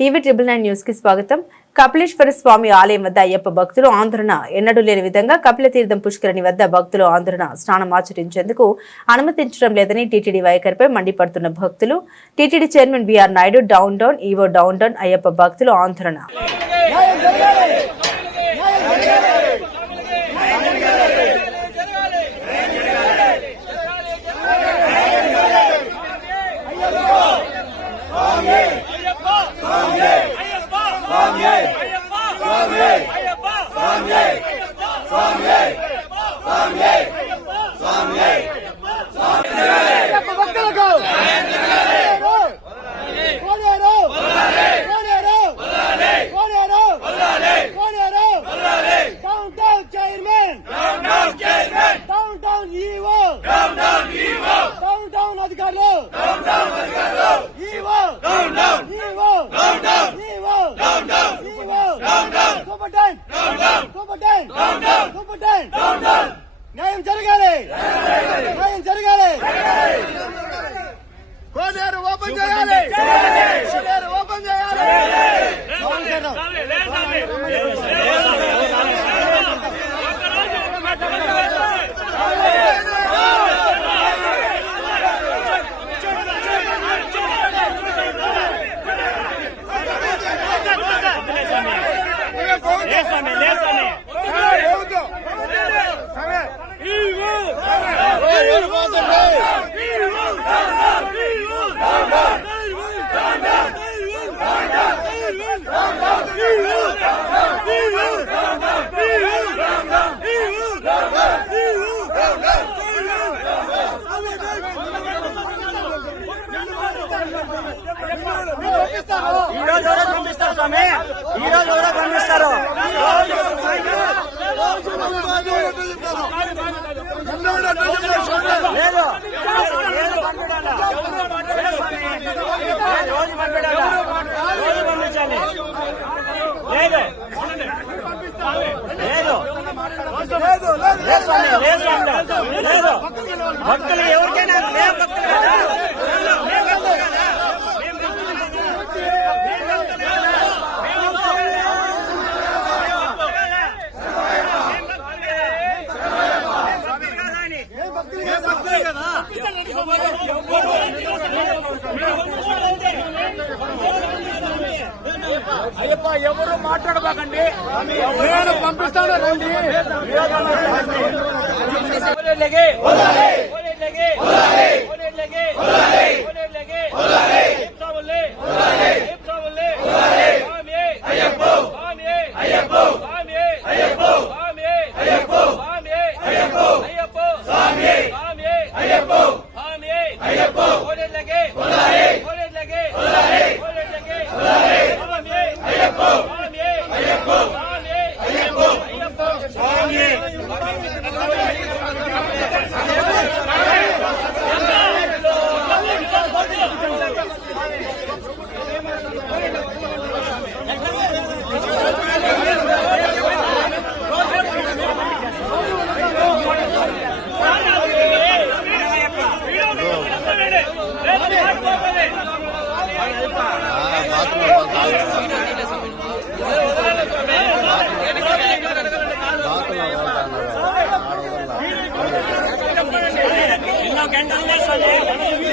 TV triple nine న్యూస్కి స్వాగతం. కపిలేశ్వర స్వామి ఆలయం వద్ద అయ్యప్ప భక్తులు ఆందోళన. ఎన్నడూ లేని విధంగా కపిలతీర్థం పుష్కరిణి వద్ద భక్తులు ఆందోళన. స్నానం ఆచరించేందుకు అనుమతించడం లేదని టీటీడీ వైఖరిపై మండిపడుతున్న భక్తులు. TTD chairman BR Naidu down down EO down down Ayyappa భక్తులు ఆందోళన. ఈ రోజు ఎవరో పంపిస్తారు స్వామి ఈ రోజు ఎవరో పంపిస్తారు లేదు లేదు పంపించాలా? లేదు స్వామి. లేదు, రోజు పంపించాలా? రోజు పంపించాలి లేదు లేదు లేదు లేదు లేదు భక్తులు ఎవరికైనా మేము భక్తులు కదా మేము భక్తులు కదా అయ్యప్ప ఎవరు మాట్లాడబాకండి నేను పంపిస్తాను రండి